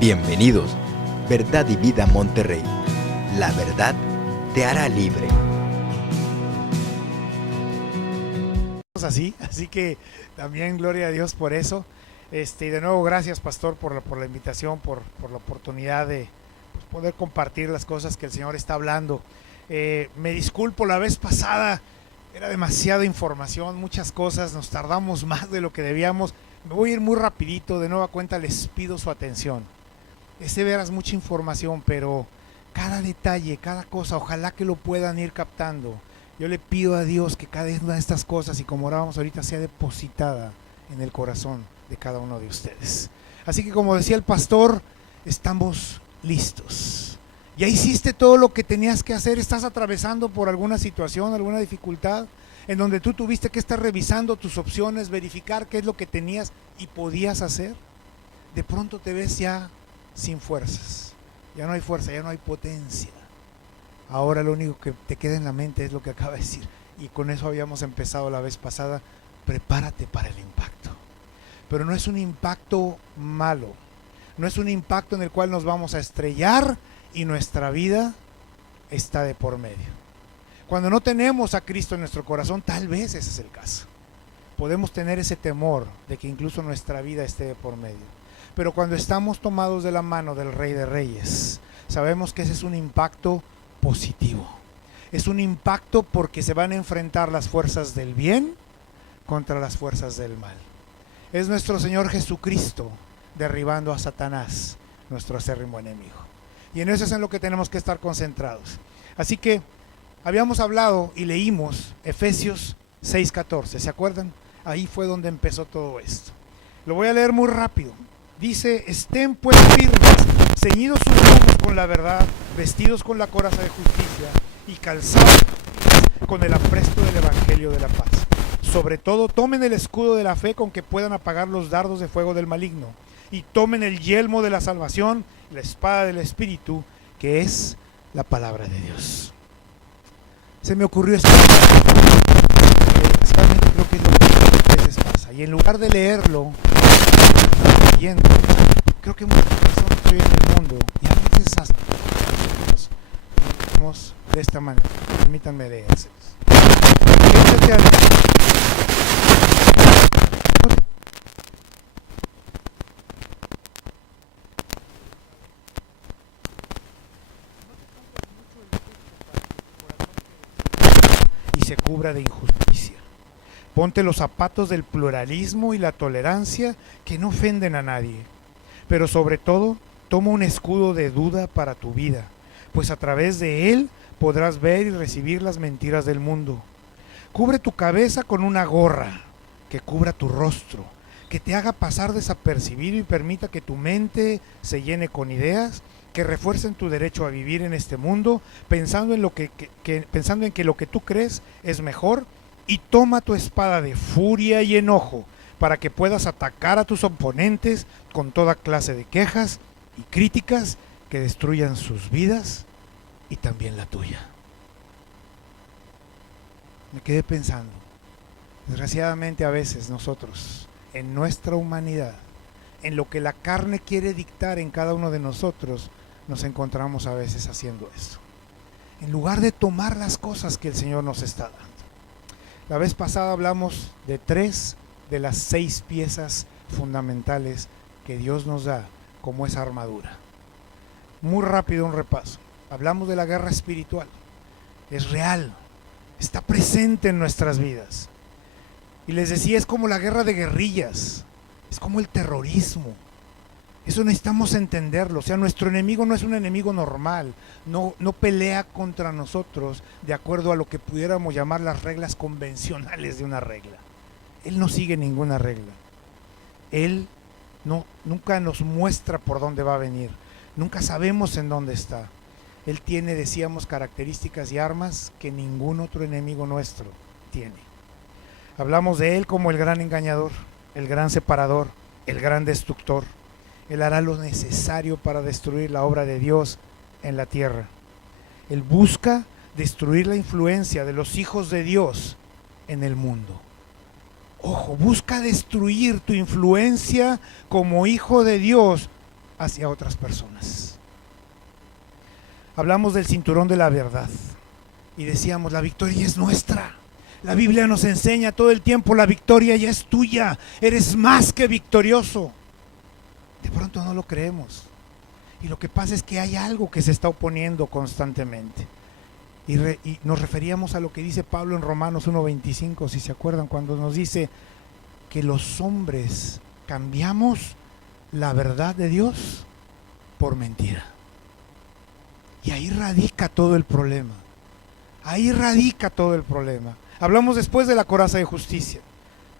Bienvenidos, Verdad y Vida Monterrey. La verdad te hará libre. Así que también gloria a Dios por eso. Y de nuevo gracias, pastor, por la invitación, por la oportunidad de poder compartir las cosas que el Señor está hablando. Me disculpo, la vez pasada era demasiada información, muchas cosas, nos tardamos más de lo que debíamos. Me voy a ir muy rapidito, de nueva cuenta les pido su atención. Es de veras mucha información, pero cada detalle, cada cosa, ojalá que lo puedan ir captando. Yo le pido a Dios que cada una de estas cosas, y como orábamos ahorita, sea depositada en el corazón de cada uno de ustedes. Así que, como decía el pastor, estamos listos. Ya hiciste todo lo que tenías que hacer. Estás atravesando por alguna situación, alguna dificultad, en donde tú tuviste que estar revisando tus opciones, verificar qué es lo que tenías y podías hacer. De pronto te ves ya sin fuerzas. Ya no hay fuerza, ya no hay potencia. Ahora lo único que te queda en la mente es lo que acaba de decir. Y con eso habíamos empezado la vez pasada. Prepárate para el impacto. Pero no es un impacto malo. No es un impacto en el cual nos vamos a estrellar y nuestra vida está de por medio. Cuando no tenemos a Cristo en nuestro corazón, tal vez ese es el caso. Podemos tener ese temor de que incluso nuestra vida esté de por medio. Pero cuando estamos tomados de la mano del Rey de Reyes, sabemos que ese es un impacto positivo. Es un impacto porque se van a enfrentar las fuerzas del bien contra las fuerzas del mal. Es nuestro Señor Jesucristo derribando a Satanás, nuestro acérrimo enemigo. Y en eso es en lo que tenemos que estar concentrados. Así que habíamos hablado y leímos Efesios 6:14, ¿se acuerdan? Ahí fue donde empezó todo esto. Lo voy a leer muy rápido. Dice: estén pues firmes, ceñidos sus lomos con la verdad, vestidos con la coraza de justicia y calzados con el apresto del evangelio de la paz. Sobre todo tomen el escudo de la fe con que puedan apagar los dardos de fuego del maligno, y tomen el yelmo de la salvación, la espada del Espíritu, que es la palabra de Dios. Se me ocurrió esto, creo que es lo que a veces pasa, y en lugar de leerlo, leyendo, creo que muchas personas hoy en el mundo, y a veces hasta nosotros, de esta manera. Permítanme leérselos. Y se cubra de injusticia. Ponte los zapatos del pluralismo y la tolerancia que no ofenden a nadie. Pero sobre todo, toma un escudo de duda para tu vida, pues a través de él podrás ver y recibir las mentiras del mundo. Cubre tu cabeza con una gorra que cubra tu rostro, que te haga pasar desapercibido y permita que tu mente se llene con ideas que refuercen tu derecho a vivir en este mundo, pensando en que lo que tú crees es mejor. Y toma tu espada de furia y enojo para que puedas atacar a tus oponentes con toda clase de quejas y críticas que destruyan sus vidas y también la tuya. Me quedé pensando, desgraciadamente a veces nosotros, en nuestra humanidad, en lo que la carne quiere dictar en cada uno de nosotros, nos encontramos a veces haciendo esto. En lugar de tomar las cosas que el Señor nos está dando. La vez pasada hablamos de 3 de las 6 piezas fundamentales que Dios nos da como esa armadura. Muy rápido un repaso. Hablamos de la guerra espiritual. Es real, está presente en nuestras vidas. Y les decía, es como la guerra de guerrillas, es como el terrorismo. Eso necesitamos entenderlo. O sea, nuestro enemigo no es un enemigo normal, no pelea contra nosotros de acuerdo a lo que pudiéramos llamar las reglas convencionales de una regla. Él no sigue ninguna regla. Él nunca nos muestra por dónde va a venir. Nunca sabemos en dónde está. Él tiene, decíamos, características y armas que ningún otro enemigo nuestro tiene. Hablamos de él como el gran engañador, el gran separador, el gran destructor. Él hará lo necesario para destruir la obra de Dios en la tierra. Él busca destruir la influencia de los hijos de Dios en el mundo. Ojo, busca destruir tu influencia como hijo de Dios hacia otras personas. Hablamos del cinturón de la verdad y decíamos, la victoria es nuestra. La Biblia nos enseña todo el tiempo, la victoria ya es tuya, eres más que victorioso. De pronto no lo creemos. Y lo que pasa es que hay algo que se está oponiendo constantemente. Y nos referíamos a lo que dice Pablo en Romanos 1:25, si se acuerdan, cuando nos dice que los hombres cambiamos la verdad de Dios por mentira. Y ahí radica todo el problema. Ahí radica todo el problema. Hablamos después de la coraza de justicia.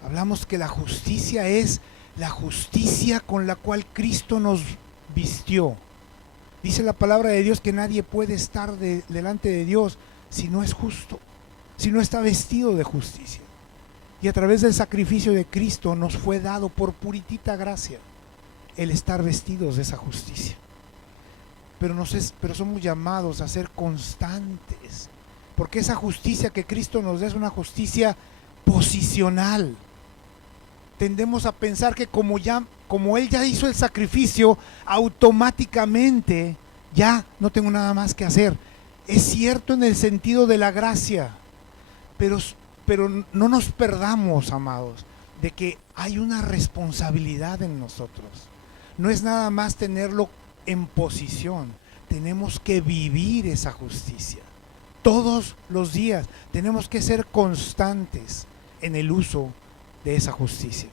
Hablamos que la justicia es la justicia con la cual Cristo nos vistió. Dice la palabra de Dios que nadie puede estar delante de Dios si no es justo, si no está vestido de justicia. Y a través del sacrificio de Cristo nos fue dado por puritita gracia el estar vestidos de esa justicia. Pero somos llamados a ser constantes, porque esa justicia que Cristo nos da es una justicia posicional. Tendemos a pensar que como Él ya hizo el sacrificio, automáticamente ya no tengo nada más que hacer. Es cierto en el sentido de la gracia, pero no nos perdamos, amados, de que hay una responsabilidad en nosotros. No es nada más tenerlo en posición, tenemos que vivir esa justicia. Todos los días tenemos que ser constantes en el uso de esa justicia.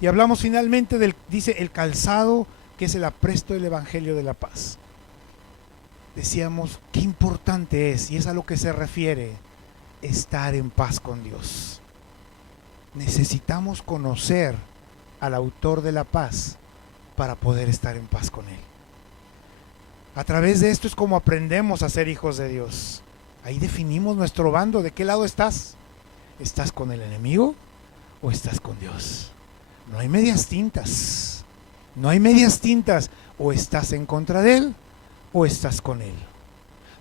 Y hablamos finalmente dice el calzado, que es el apresto del Evangelio de la paz. Decíamos qué importante es, y es a lo que se refiere, estar en paz con Dios. Necesitamos conocer al autor de la paz para poder estar en paz con Él. A través de esto es como aprendemos a ser hijos de Dios. Ahí definimos nuestro bando. ¿De qué lado estás? ¿Estás con el enemigo o estás con Dios? No hay medias tintas. No hay medias tintas. O estás en contra de Él o estás con Él.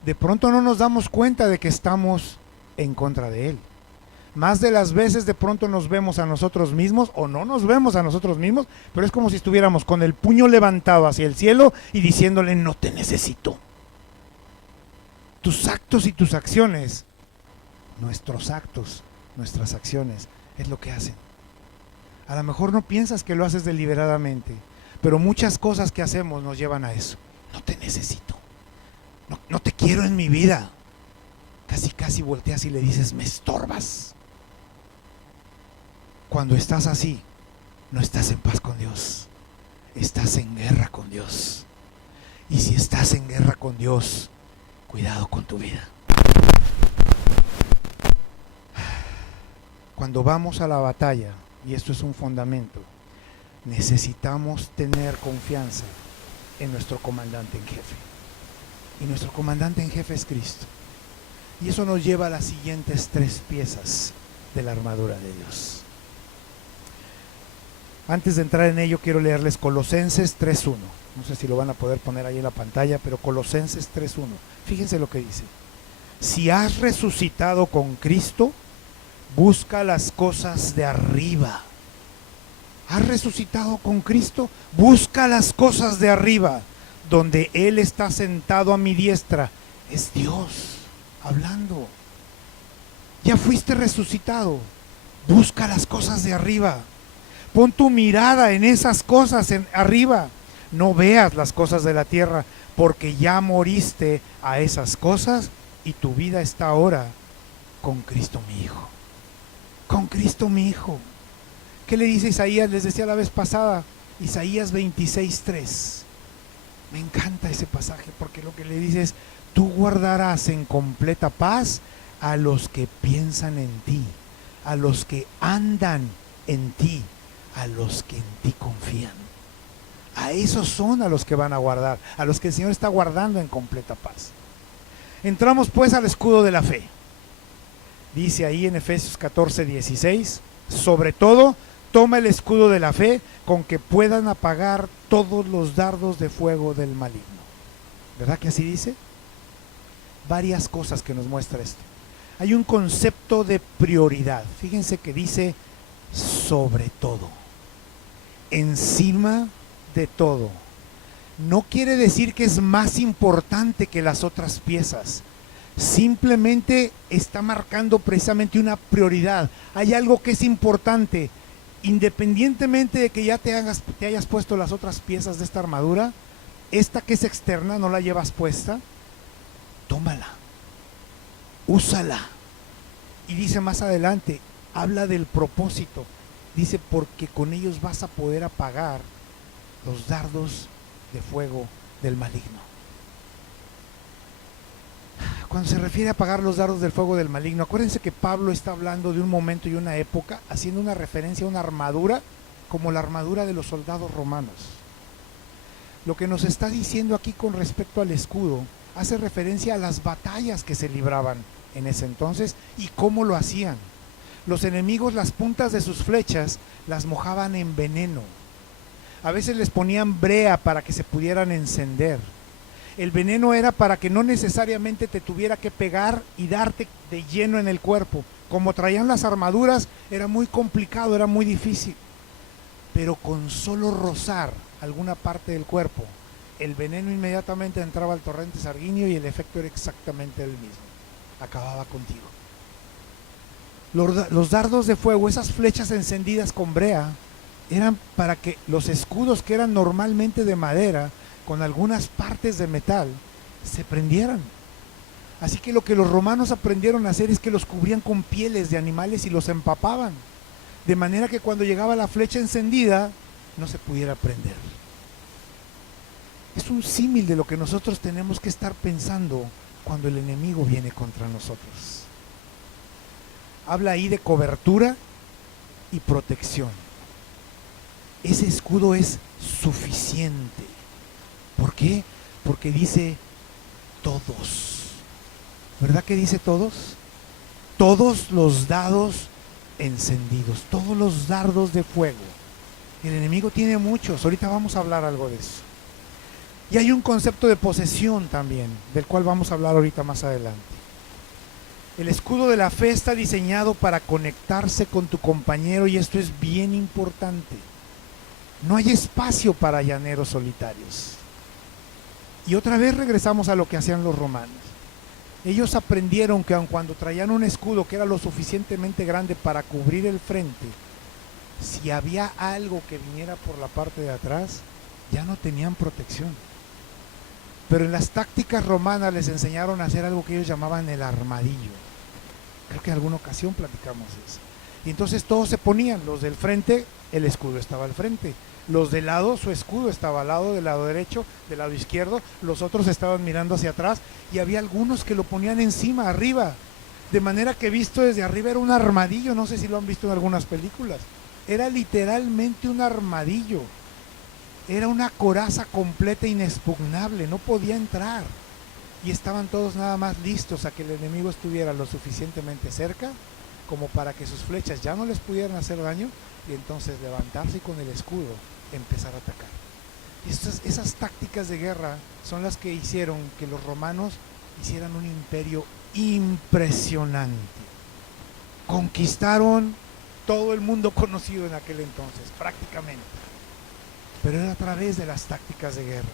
De pronto no nos damos cuenta de que estamos en contra de Él. Más de las veces de pronto nos vemos a nosotros mismos o no nos vemos a nosotros mismos, pero es como si estuviéramos con el puño levantado hacia el cielo y diciéndole: no te necesito. Tus actos y tus acciones, nuestros actos, nuestras acciones, es lo que hacen. A lo mejor no piensas que lo haces deliberadamente, pero muchas cosas que hacemos nos llevan a eso. No te necesito, no te quiero en mi vida. Casi volteas y le dices: me estorbas. Cuando estás así, no estás en paz con Dios, estás en guerra con Dios. Y si estás en guerra con Dios, cuidado con tu vida. Cuando vamos a la batalla, y esto es un fundamento, necesitamos tener confianza en nuestro comandante en jefe. Y nuestro comandante en jefe es Cristo. Y eso nos lleva a las siguientes 3 piezas de la armadura de Dios. Antes de entrar en ello, quiero leerles Colosenses 3:1. No sé si lo van a poder poner ahí en la pantalla, pero Colosenses 3:1. Fíjense lo que dice. Si has resucitado con Cristo, busca las cosas de arriba. ¿Has resucitado con Cristo? Busca las cosas de arriba, donde Él está sentado a mi diestra. Es Dios hablando. Ya fuiste resucitado. Busca las cosas de arriba. Pon tu mirada en esas cosas arriba. No veas las cosas de la tierra, porque ya moriste a esas cosas y tu vida está ahora con Cristo mi Hijo. Con Cristo mi Hijo. ¿Qué le dice Isaías? Les decía la vez pasada, Isaías 26:3. Me encanta ese pasaje, porque lo que le dice es: tú guardarás en completa paz a los que piensan en ti, a los que andan en ti, a los que en ti confían. A esos son a los que van a guardar, a los que el Señor está guardando en completa paz. Entramos pues al escudo de la fe. Dice ahí en Efesios 14:16, sobre todo, toma el escudo de la fe con que puedan apagar todos los dardos de fuego del maligno. ¿Verdad que así dice? Varias cosas que nos muestra esto. Hay un concepto de prioridad. Fíjense que dice sobre todo, encima de todo. no quiere decir que es más importante que las otras piezas. Simplemente está marcando precisamente una prioridad. Hay algo que es importante. Independientemente de que ya te hayas puesto las otras piezas de esta armadura, esta que es externa, no la llevas puesta, tómala, úsala. Y dice más adelante, habla del propósito. Dice, porque con ellos vas a poder apagar los dardos de fuego del maligno. Cuando se refiere a apagar los dardos del fuego del maligno, acuérdense que Pablo está hablando de un momento y una época, haciendo una referencia a una armadura como la armadura de los soldados romanos. Lo que nos está diciendo aquí con respecto al escudo hace referencia a las batallas que se libraban en ese entonces y cómo lo hacían. Los enemigos, las puntas de sus flechas las mojaban en veneno. A veces les ponían brea para que se pudieran encender. El veneno era para que no necesariamente te tuviera que pegar y darte de lleno en el cuerpo. Como traían las armaduras, era muy complicado, era muy difícil. Pero con solo rozar alguna parte del cuerpo, el veneno inmediatamente entraba al torrente sanguíneo y el efecto era exactamente el mismo. Acababa contigo. Los dardos de fuego, esas flechas encendidas con brea, eran para que los escudos que eran normalmente de madera, con algunas partes de metal, se prendieran. Así que lo que los romanos aprendieron a hacer es que los cubrían con pieles de animales y los empapaban, de manera que cuando llegaba la flecha encendida, no se pudiera prender. Es un símil de lo que nosotros tenemos que estar pensando cuando el enemigo viene contra nosotros. Habla ahí de cobertura y protección. Ese escudo es suficiente. ¿Por qué? Porque dice todos. ¿Verdad que dice todos? Todos los dados encendidos, todos los dardos de fuego. El enemigo tiene muchos, ahorita vamos a hablar algo de eso. Y hay un concepto de posesión también, del cual vamos a hablar ahorita más adelante. El escudo de la fe está diseñado para conectarse con tu compañero y esto es bien importante. No hay espacio para llaneros solitarios. Y otra vez regresamos a lo que hacían los romanos. Ellos aprendieron que aun cuando traían un escudo que era lo suficientemente grande para cubrir el frente, si había algo que viniera por la parte de atrás, ya no tenían protección. Pero en las tácticas romanas les enseñaron a hacer algo que ellos llamaban el armadillo. Creo que en alguna ocasión platicamos eso. Y entonces todos se ponían, los del frente, el escudo estaba al frente. Los de lado, su escudo estaba al lado, del lado derecho, del lado izquierdo. Los otros estaban mirando hacia atrás y había algunos que lo ponían encima, arriba. De manera que visto desde arriba era un armadillo. No sé si lo han visto en algunas películas. Era literalmente un armadillo. Era una coraza completa inexpugnable. No podía entrar. Y estaban todos nada más listos a que el enemigo estuviera lo suficientemente cerca como para que sus flechas ya no les pudieran hacer daño y entonces levantarse y con el escudo empezar a atacar. Y esas tácticas de guerra son las que hicieron que los romanos hicieran un imperio impresionante. Conquistaron todo el mundo conocido en aquel entonces, prácticamente. Pero era a través de las tácticas de guerra.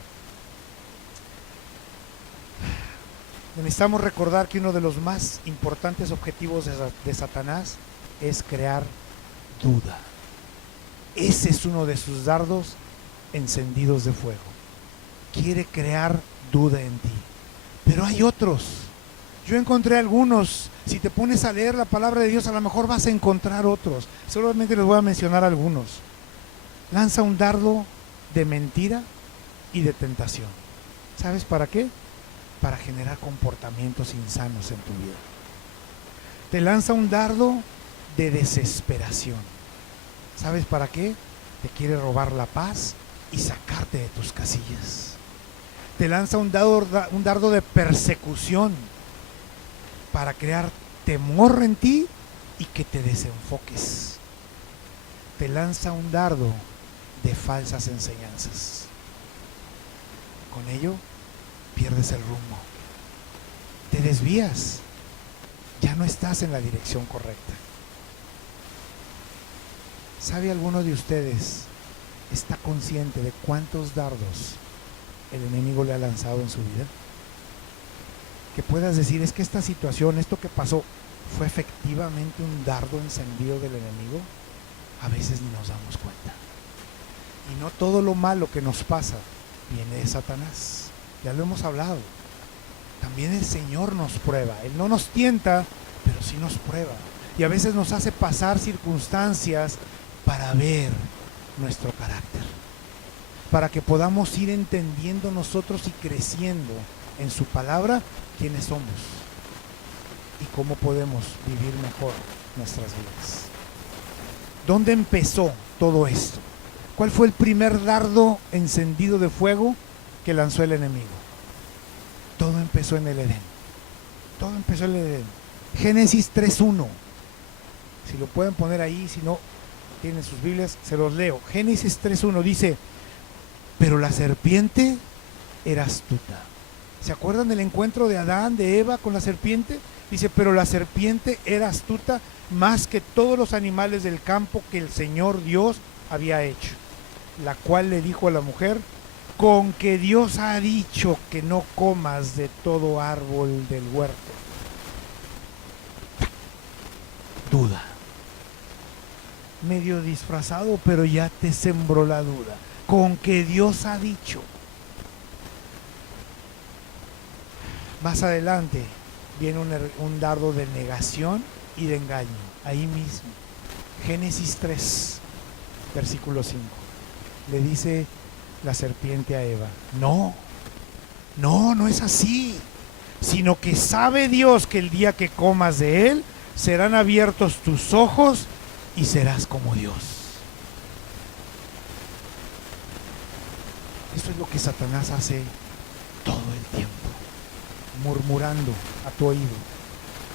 Necesitamos recordar que uno de los más importantes objetivos de Satanás es crear duda. Ese es uno de sus dardos encendidos de fuego. Quiere crear duda en ti. Pero hay otros. Yo encontré algunos. Si te pones a leer la palabra de Dios, a lo mejor vas a encontrar otros. Solamente les voy a mencionar algunos. Lanza un dardo de mentira y de tentación. ¿Sabes para qué? Para generar comportamientos insanos en tu vida. Te lanza un dardo de desesperación. ¿Sabes para qué? Te quiere robar la paz y sacarte de tus casillas. Te lanza un dardo de persecución para crear temor en ti y que te desenfoques. Te lanza un dardo de falsas enseñanzas. Con ello pierdes el rumbo, te desvías, ya no estás en la dirección correcta. ¿Sabe alguno de ustedes, está consciente de cuántos dardos el enemigo le ha lanzado en su vida? Que puedas decir, es que esta situación, esto que pasó, ¿fue efectivamente un dardo encendido del enemigo? A veces ni nos damos cuenta. Y no todo lo malo que nos pasa viene de Satanás. Ya lo hemos hablado. También el Señor nos prueba. Él no nos tienta, pero sí nos prueba. Y a veces nos hace pasar circunstancias para ver nuestro carácter, para que podamos ir entendiendo nosotros y creciendo en su palabra quiénes somos y cómo podemos vivir mejor nuestras vidas. ¿Dónde empezó todo esto? ¿Cuál fue el primer dardo encendido de fuego que lanzó el enemigo? Todo empezó en el Edén. Todo empezó en el Edén. Génesis 3:1. Si lo pueden poner ahí, si no tienen sus Biblias, se los leo. Génesis 3:1 dice, pero la serpiente era astuta. ¿Se acuerdan del encuentro de Adán, de Eva con la serpiente? Dice, pero la serpiente era astuta más que todos los animales del campo que el Señor Dios había hecho. La cual le dijo a la mujer, con que Dios ha dicho que no comas de todo árbol del huerto. Duda. Medio disfrazado, pero ya te sembró la duda. Con que Dios ha dicho. Más adelante viene un dardo de negación y de engaño. Ahí mismo. Génesis 3, versículo 5. Le dice la serpiente a Eva, no es así, sino que sabe Dios que el día que comas de él, serán abiertos tus ojos y serás como Dios. Eso es lo que Satanás hace todo el tiempo, murmurando a tu oído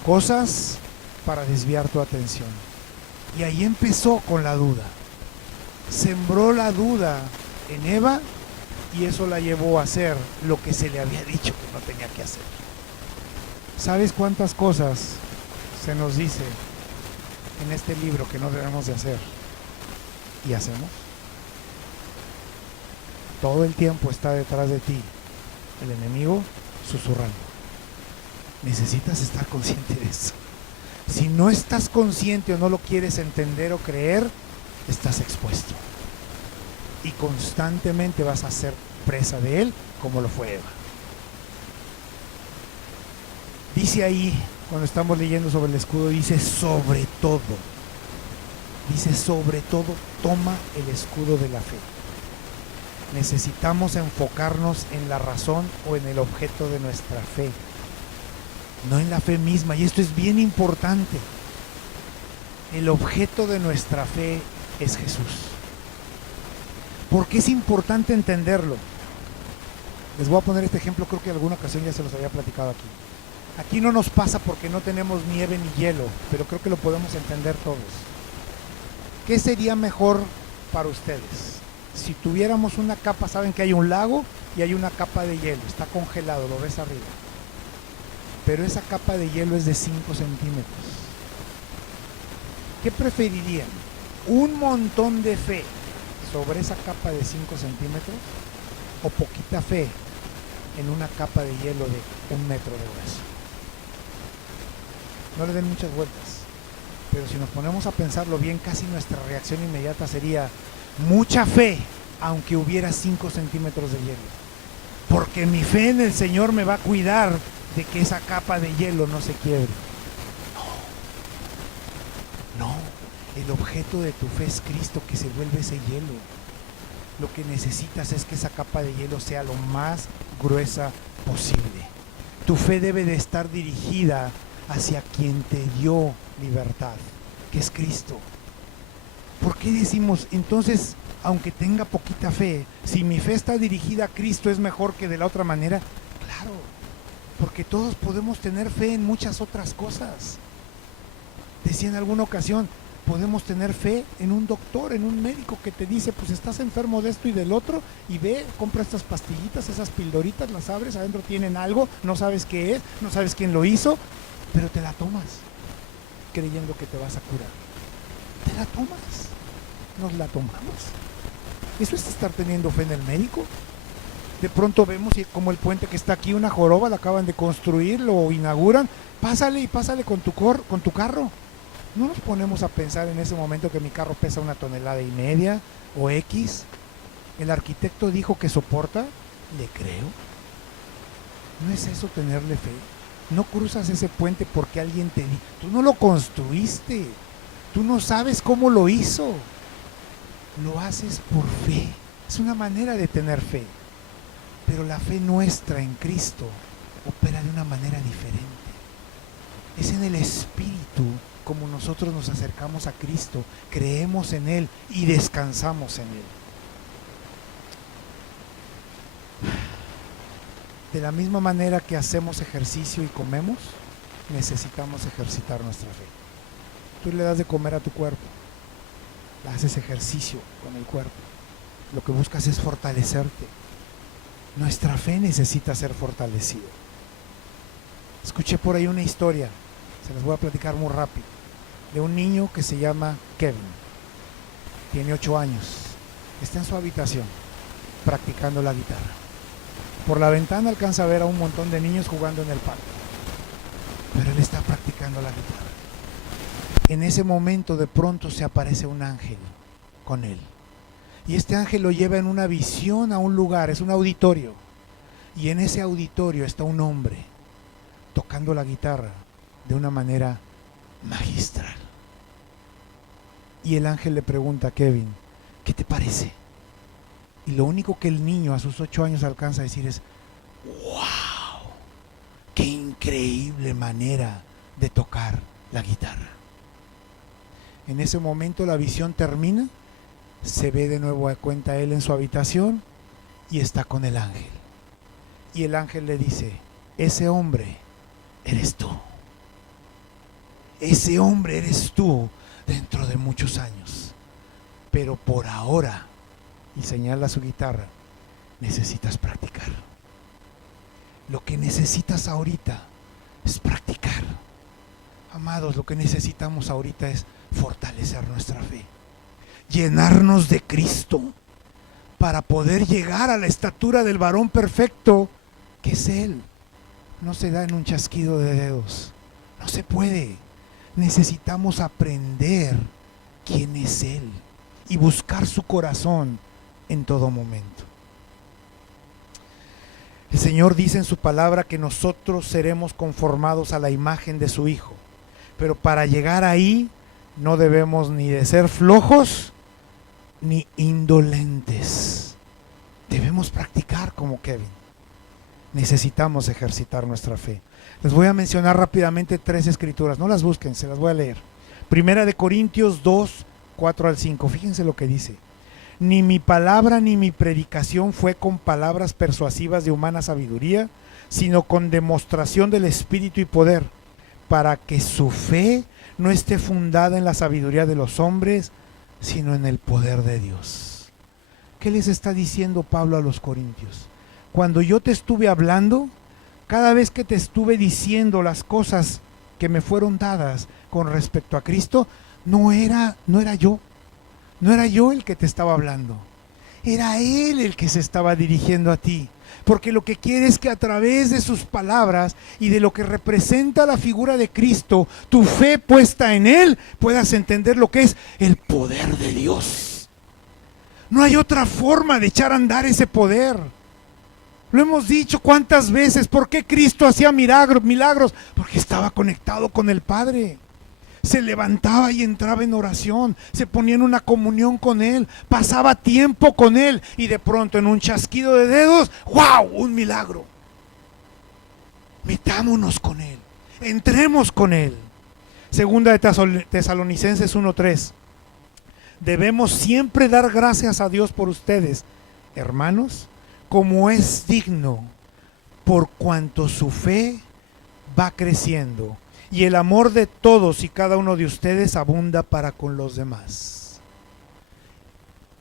cosas para desviar tu atención. Y ahí empezó con la duda. Sembró la duda en Eva y eso la llevó a hacer lo que se le había dicho que no tenía que hacer. ¿Sabes cuántas cosas se nos dice en este libro que no debemos de hacer y hacemos? Todo el tiempo está detrás de ti el enemigo susurrando. Necesitas estar consciente de eso. Si no estás consciente o no lo quieres entender o creer, estás expuesto y constantemente vas a ser presa de él como lo fue Eva. Dice ahí, cuando estamos leyendo sobre el escudo, dice sobre todo, toma el escudo de la fe. Necesitamos enfocarnos en la razón o en el objeto de nuestra fe, no en la fe misma, y esto es bien importante. El objeto de nuestra fe es Jesús. ¿Por qué es importante entenderlo? Les voy a poner este ejemplo, creo que en alguna ocasión ya se los había platicado aquí. Aquí no nos pasa porque no tenemos nieve ni hielo, pero creo que lo podemos entender todos. ¿Qué sería mejor para ustedes? Si tuviéramos una capa, saben que hay un lago y hay una capa de hielo, está congelado, lo ves arriba. Pero esa capa de hielo es de 5 centímetros. ¿Qué preferirían? ¿Un montón de fe sobre esa capa de 5 centímetros o poquita fe en una capa de hielo de 1 metro de grueso? No le den muchas vueltas, pero si nos ponemos a pensarlo bien, casi nuestra reacción inmediata sería mucha fe, aunque hubiera 5 centímetros de hielo, porque mi fe en el Señor me va a cuidar de que esa capa de hielo no se quiebre. No, el objeto de tu fe es Cristo, que se vuelve ese hielo. Lo que necesitas es que esa capa de hielo sea lo más gruesa posible. Tu fe debe de estar dirigida hacia quien te dio libertad, que es Cristo. ¿Por qué decimos entonces, aunque tenga poquita fe, si mi fe está dirigida a Cristo, es mejor que de la otra manera? Claro, porque todos podemos tener fe en muchas otras cosas. Decía en alguna ocasión, podemos tener fe en un doctor, en un médico que te dice, pues estás enfermo de esto y del otro, y ve, compra estas pastillitas, esas pildoritas, las abres, adentro tienen algo, no sabes qué es, no sabes quién lo hizo, pero te la tomas, creyendo que te vas a curar. Te la tomas, nos la tomamos. ¿Eso es estar teniendo fe en el médico? De pronto vemos como el puente que está aquí, una joroba, la acaban de construir, lo inauguran. Pásale y pásale con tu carro. No nos ponemos a pensar en ese momento que mi carro pesa 1,5 toneladas o X. El arquitecto dijo que soporta, le creo. ¿No es eso tenerle fe? No cruzas ese puente porque alguien te dijo. Tú no lo construiste. Tú no sabes cómo lo hizo. Lo haces por fe. Es una manera de tener fe. Pero la fe nuestra en Cristo opera de una manera diferente. Es en el Espíritu como nosotros nos acercamos a Cristo, creemos en Él y descansamos en Él. De la misma manera que hacemos ejercicio y comemos, necesitamos ejercitar nuestra fe. Tú le das de comer a tu cuerpo, haces ejercicio con el cuerpo. Lo que buscas es fortalecerte. Nuestra fe necesita ser fortalecida. Escuché por ahí una historia, se las voy a platicar muy rápido, de un niño que se llama Kevin. Tiene 8 años. Está en su habitación practicando la guitarra. Por la ventana alcanza a ver a un montón de niños jugando en el parque. Pero él está practicando la guitarra. En ese momento de pronto se aparece un ángel con él. Y este ángel lo lleva en una visión a un lugar, es un auditorio. Y en ese auditorio está un hombre tocando la guitarra de una manera magistral. Y el ángel le pregunta a Kevin, ¿qué te parece? Y lo único que el niño a sus 8 años alcanza a decir es, ¡wow! ¡Qué increíble manera de tocar la guitarra! En ese momento la visión termina, se ve de nuevo a cuenta él en su habitación y está con el ángel. Y el ángel le dice, ese hombre eres tú. Ese hombre eres tú dentro de muchos años. Pero por ahora, y señala su guitarra, necesitas practicar. Lo que necesitas ahorita es practicar. Amados, lo que necesitamos ahorita es fortalecer nuestra fe, llenarnos de Cristo para poder llegar a la estatura del varón perfecto que es Él. No se da en un chasquido de dedos, no se puede. Necesitamos aprender quién es Él y buscar su corazón en todo momento. El Señor dice en su palabra que nosotros seremos conformados a la imagen de su Hijo, pero para llegar ahí no debemos ni de ser flojos ni indolentes. Debemos practicar como Kevin. Necesitamos ejercitar nuestra fe. Les voy a mencionar rápidamente 3 escrituras, no las busquen, se las voy a leer. Primera de Corintios 2, 4 al 5, fíjense lo que dice. Ni mi palabra ni mi predicación fue con palabras persuasivas de humana sabiduría, sino con demostración del Espíritu y poder, para que su fe no esté fundada en la sabiduría de los hombres, sino en el poder de Dios. ¿Qué les está diciendo Pablo a los corintios? Cuando yo te estuve hablando, cada vez que te estuve diciendo las cosas que me fueron dadas con respecto a Cristo, no era yo el que te estaba hablando, era Él el que se estaba dirigiendo a ti. Porque lo que quiere es que a través de sus palabras y de lo que representa la figura de Cristo, tu fe puesta en Él, puedas entender lo que es el poder de Dios. No hay otra forma de echar a andar ese poder. Lo hemos dicho cuántas veces. ¿Por qué Cristo hacía milagros? Porque estaba conectado con el Padre. Se levantaba y entraba en oración, se ponía en una comunión con Él, pasaba tiempo con Él y de pronto en un chasquido de dedos, ¡wow! Un milagro. Metámonos con Él, entremos con Él. Segunda de Tesalonicenses 1:3. Debemos siempre dar gracias a Dios por ustedes, hermanos, como es digno, por cuanto su fe va creciendo y el amor de todos y cada uno de ustedes abunda para con los demás.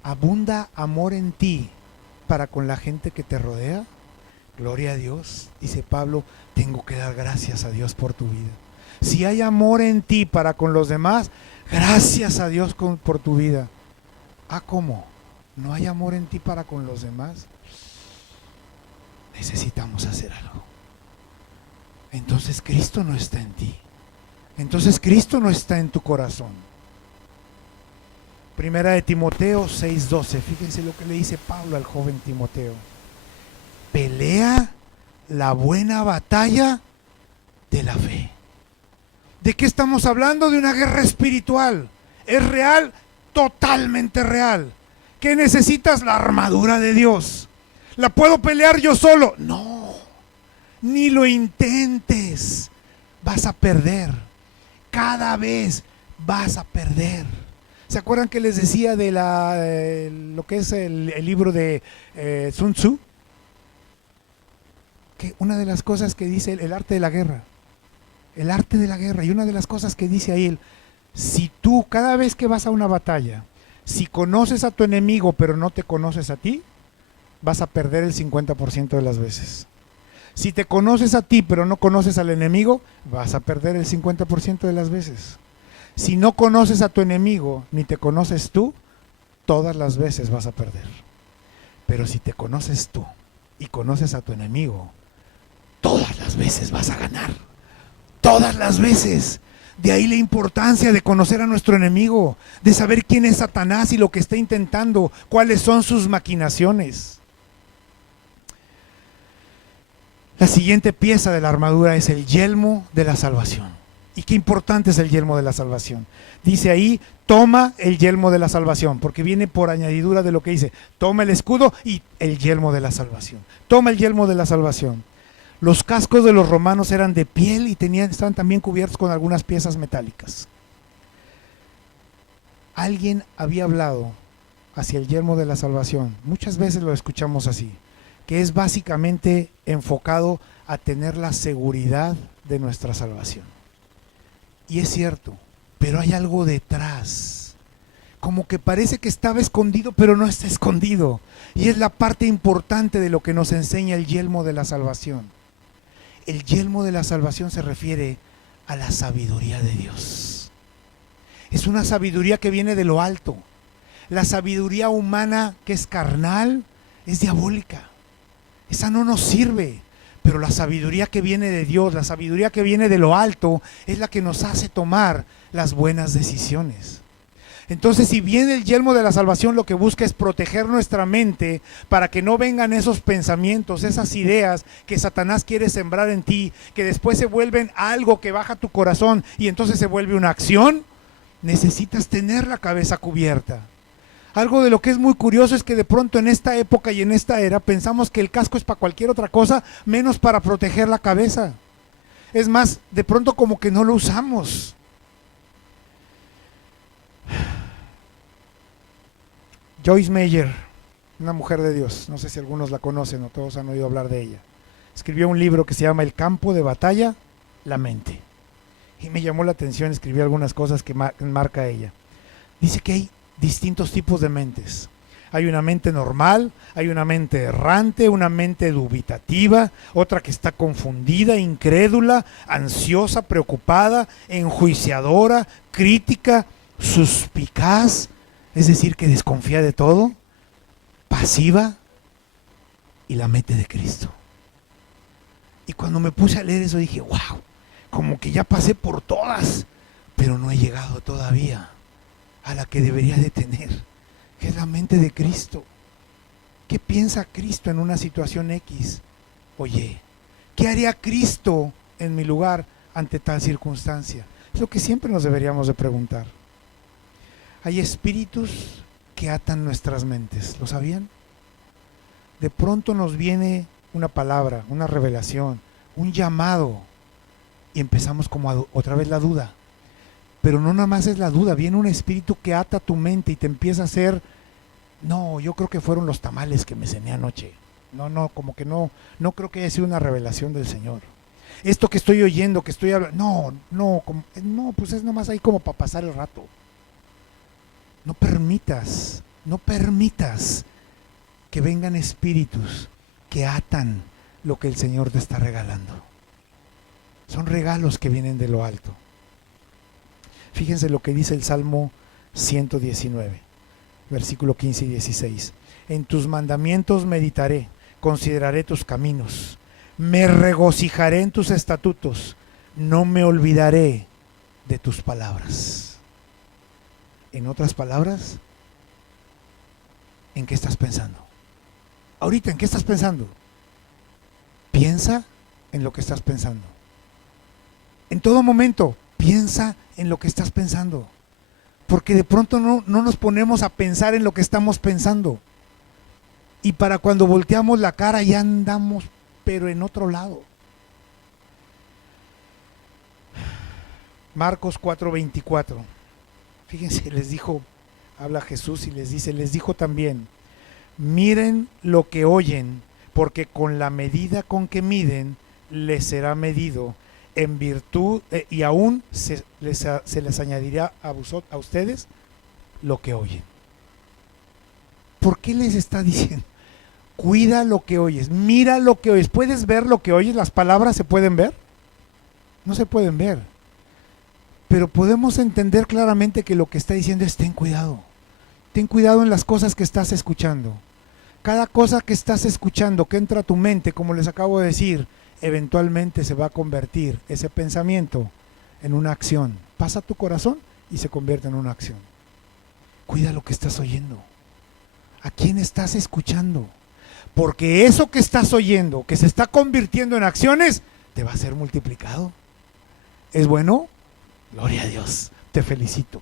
¿Abunda amor en ti para con la gente que te rodea? Gloria a Dios. Dice Pablo, tengo que dar gracias a Dios por tu vida. Si hay amor en ti para con los demás, gracias a Dios por tu vida. ¿Cómo? ¿No hay amor en ti para con los demás? necesitamos hacer algo. Entonces Cristo no está en ti. Entonces Cristo no está en tu corazón. Primera de Timoteo 6:12. Fíjense lo que le dice Pablo al joven Timoteo. Pelea la buena batalla de la fe. ¿De qué estamos hablando? De una guerra espiritual. ¿Es real? Totalmente real. ¿Qué necesitas? La armadura de Dios. ¿La puedo pelear yo solo? No, ni lo intentes. Vas a perder. Cada vez vas a perder. ¿Se acuerdan que les decía de lo que es el libro de Sun Tzu? Que una de las cosas que dice el arte de la guerra. El arte de la guerra. Y una de las cosas que dice ahí, si tú cada vez que vas a una batalla, si conoces a tu enemigo pero no te conoces a ti, vas a perder el 50% de las veces. Si te conoces a ti pero no conoces al enemigo, vas a perder el 50% de las veces. Si no conoces a tu enemigo ni te conoces tú, todas las veces vas a perder. Pero si te conoces tú y conoces a tu enemigo, todas las veces vas a ganar. Todas las veces. De ahí la importancia de conocer a nuestro enemigo, de saber quién es Satanás y lo que está intentando, cuáles son sus maquinaciones. La siguiente pieza de la armadura es el yelmo de la salvación. ¿Y qué importante es el yelmo de la salvación? Dice ahí, toma el yelmo de la salvación, porque viene por añadidura de lo que dice, toma el escudo y el yelmo de la salvación. Toma el yelmo de la salvación. Los cascos de los romanos eran de piel y estaban también cubiertos con algunas piezas metálicas. Alguien había hablado hacia el yelmo de la salvación, muchas veces lo escuchamos así, que es básicamente enfocado a tener la seguridad de nuestra salvación. Y es cierto, pero hay algo detrás. Como que parece que estaba escondido, pero no está escondido. Y es la parte importante de lo que nos enseña el yelmo de la salvación. El yelmo de la salvación se refiere a la sabiduría de Dios. Es una sabiduría que viene de lo alto. La sabiduría humana, que es carnal, es diabólica. Esa no nos sirve. Pero la sabiduría que viene de Dios, la sabiduría que viene de lo alto, es la que nos hace tomar las buenas decisiones. Entonces, si bien el yelmo de la salvación lo que busca es proteger nuestra mente para que no vengan esos pensamientos, esas ideas que Satanás quiere sembrar en ti, que después se vuelven algo que baja tu corazón y entonces se vuelve una acción, necesitas tener la cabeza cubierta. Algo de lo que es muy curioso es que de pronto en esta época y en esta era pensamos que el casco es para cualquier otra cosa menos para proteger la cabeza. Es más, de pronto como que no lo usamos. Joyce Meyer, una mujer de Dios, no sé si algunos la conocen o todos han oído hablar de ella, escribió un libro que se llama El campo de batalla, la mente. Y me llamó la atención, escribí algunas cosas que marca ella. Dice que hay distintos tipos de mentes. Hay una mente normal, hay una mente errante, una mente dubitativa, otra que está confundida, incrédula, ansiosa, preocupada, enjuiciadora, crítica, suspicaz, es decir, que desconfía de todo, pasiva, y la mente de Cristo. Y cuando me puse a leer eso dije, wow, como que ya pasé por todas, pero no he llegado todavía a la que debería de tener, que es la mente de Cristo. ¿Qué piensa Cristo en una situación X? Oye, ¿qué haría Cristo en mi lugar ante tal circunstancia? Es lo que siempre nos deberíamos de preguntar. Hay espíritus que atan nuestras mentes, ¿lo sabían? De pronto nos viene una palabra, una revelación, un llamado y empezamos como otra vez la duda. Pero no nada más es la duda, viene un espíritu que ata tu mente y te empieza a hacer, no, yo creo que fueron los tamales que me cené anoche. No, como que no creo que haya sido una revelación del Señor. Esto que estoy oyendo, que estoy hablando, no, pues es nomás ahí como para pasar el rato. No permitas que vengan espíritus que atan lo que el Señor te está regalando. Son regalos que vienen de lo alto. Fíjense lo que dice el Salmo 119, versículo 15 y 16. En tus mandamientos meditaré, consideraré tus caminos, me regocijaré en tus estatutos, no me olvidaré de tus palabras. En otras palabras, ¿en qué estás pensando? Ahorita, ¿en qué estás pensando? Piensa en lo que estás pensando. En todo momento, piensa en lo que estás pensando. Porque de pronto no nos ponemos a pensar en lo que estamos pensando. Y para cuando volteamos la cara ya andamos, pero en otro lado. Marcos 4:24. Fíjense, les dijo, habla Jesús y les dice, les dijo también, miren lo que oyen, porque con la medida con que miden, les será medido en virtud, y aún se les añadirá a ustedes lo que oyen. ¿Por qué les está diciendo? Cuida lo que oyes, mira lo que oyes. ¿Puedes ver lo que oyes? ¿Las palabras se pueden ver? No se pueden ver. Pero podemos entender claramente que lo que está diciendo es ten cuidado. Ten cuidado en las cosas que estás escuchando. Cada cosa que estás escuchando, que entra a tu mente, como les acabo de decir, eventualmente se va a convertir ese pensamiento en una acción. Pasa a tu corazón y se convierte en una acción. Cuida lo que estás oyendo. ¿A quién estás escuchando? Porque eso que estás oyendo, que se está convirtiendo en acciones, te va a ser multiplicado. ¿Es bueno? Gloria a Dios, te felicito.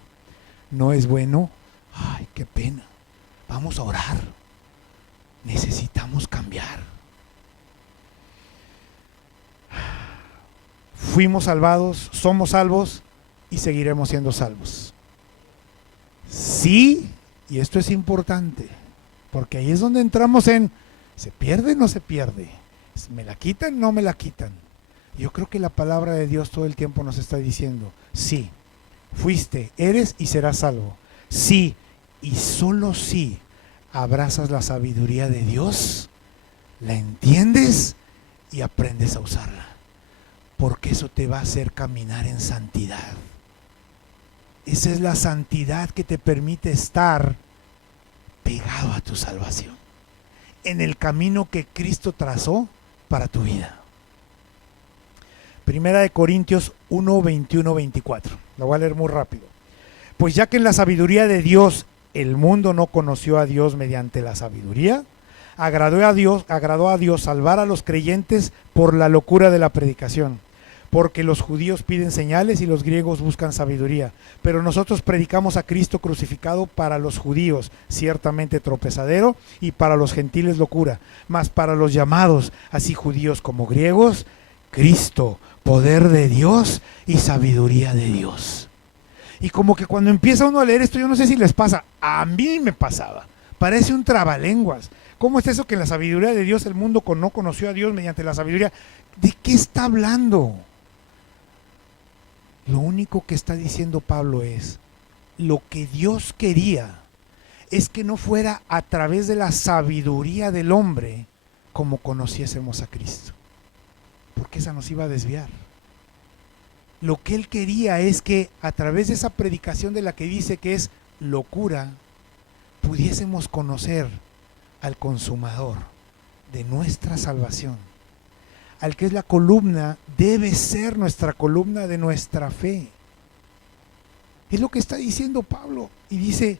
¿No es bueno? Ay, qué pena. Vamos a orar. Necesitamos cambiar. Fuimos salvados, somos salvos y seguiremos siendo salvos. Sí, y esto es importante, porque ahí es donde entramos en, ¿se pierde o no se pierde? ¿Me la quitan o no me la quitan? Yo creo que la palabra de Dios todo el tiempo nos está diciendo, sí, fuiste, eres y serás salvo. Sí, y solo si abrazas la sabiduría de Dios, la entiendes y aprendes a usarla. Porque eso te va a hacer caminar en santidad. Esa es la santidad que te permite estar pegado a tu salvación, en el camino que Cristo trazó para tu vida. Primera de Corintios 1, 21, 24. La voy a leer muy rápido. Pues ya que en la sabiduría de Dios el mundo no conoció a Dios mediante la sabiduría, agradó a Dios salvar a los creyentes por la locura de la predicación. Porque los judíos piden señales y los griegos buscan sabiduría. Pero nosotros predicamos a Cristo crucificado, para los judíos ciertamente tropezadero y para los gentiles locura. Mas para los llamados, así judíos como griegos, Cristo, poder de Dios y sabiduría de Dios. Y como que cuando empieza uno a leer esto, yo no sé si les pasa, a mí me pasaba. Parece un trabalenguas. ¿Cómo es eso que en la sabiduría de Dios el mundo no conoció a Dios mediante la sabiduría? ¿De qué está hablando? Lo único que está diciendo Pablo es, lo que Dios quería es que no fuera a través de la sabiduría del hombre como conociésemos a Cristo, porque esa nos iba a desviar. Lo que Él quería es que a través de esa predicación de la que dice que es locura, pudiésemos conocer al consumador de nuestra salvación, al que es la columna, debe ser nuestra columna de nuestra fe. Es lo que está diciendo Pablo. Y dice,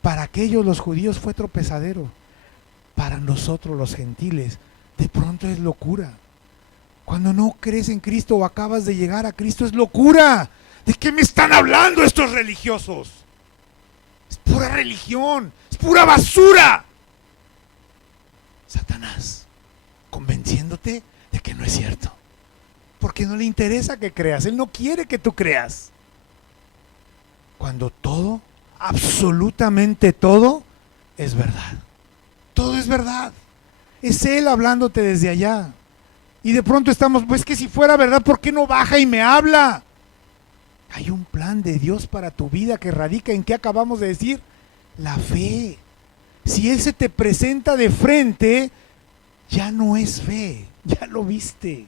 para aquellos los judíos fue tropezadero, para nosotros los gentiles de pronto es locura. Cuando no crees en Cristo o acabas de llegar a Cristo es locura. ¿De qué me están hablando estos religiosos? Es pura religión, es pura basura. Satanás convenciéndote de que no es cierto, porque no le interesa que creas. Él no quiere que tú creas, cuando todo, absolutamente todo, es verdad. Todo es verdad. Es Él hablándote desde allá. Y de pronto estamos, pues que si fuera verdad, ¿por qué no baja y me habla? Hay un plan de Dios para tu vida que radica en, ¿qué acabamos de decir? La fe. Si Él se te presenta de frente, ya no es fe, ya lo viste.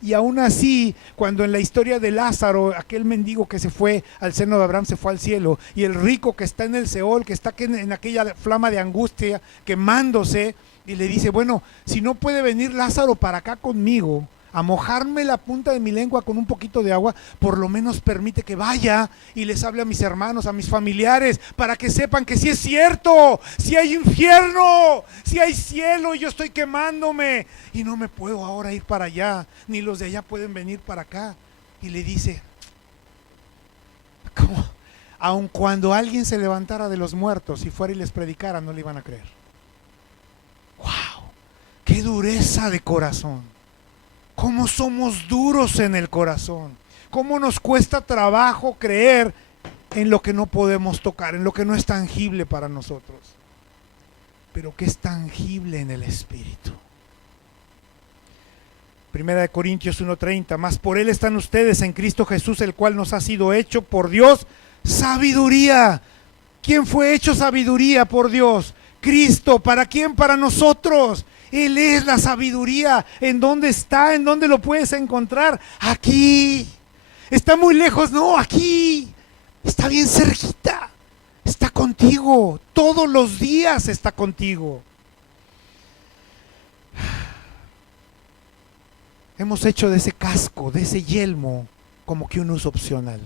Y aún así, cuando en la historia de Lázaro, aquel mendigo que se fue al seno de Abraham, se fue al cielo, y el rico que está en el Seol, que está en aquella flama de angustia, quemándose, Y le dice, bueno, si no puede venir Lázaro para acá conmigo, a mojarme la punta de mi lengua con un poquito de agua, por lo menos permite que vaya y les hable a mis hermanos, a mis familiares, para que sepan que sí es cierto, si hay infierno, si hay cielo y yo estoy quemándome y no me puedo ahora ir para allá, ni los de allá pueden venir para acá. Y le dice, ¿cómo? Aun cuando alguien se levantara de los muertos y fuera y les predicara, no le iban a creer. ¡Wow! ¡Qué dureza de corazón! ¿Cómo somos duros en el corazón? ¿Cómo nos cuesta trabajo creer en lo que no podemos tocar, en lo que no es tangible para nosotros, pero que es tangible en el Espíritu? Primera de Corintios 1:30, mas por Él están ustedes en Cristo Jesús, el cual nos ha sido hecho por Dios sabiduría. ¿Quién fue hecho sabiduría por Dios? Cristo. ¿Para quién? Para nosotros. Él es la sabiduría. ¿En dónde está? ¿En dónde lo puedes encontrar? Aquí. ¿Está muy lejos? No, aquí. Está bien cerquita. Está contigo. Todos los días está contigo. Hemos hecho de ese casco, de ese yelmo, como que un uso opcional.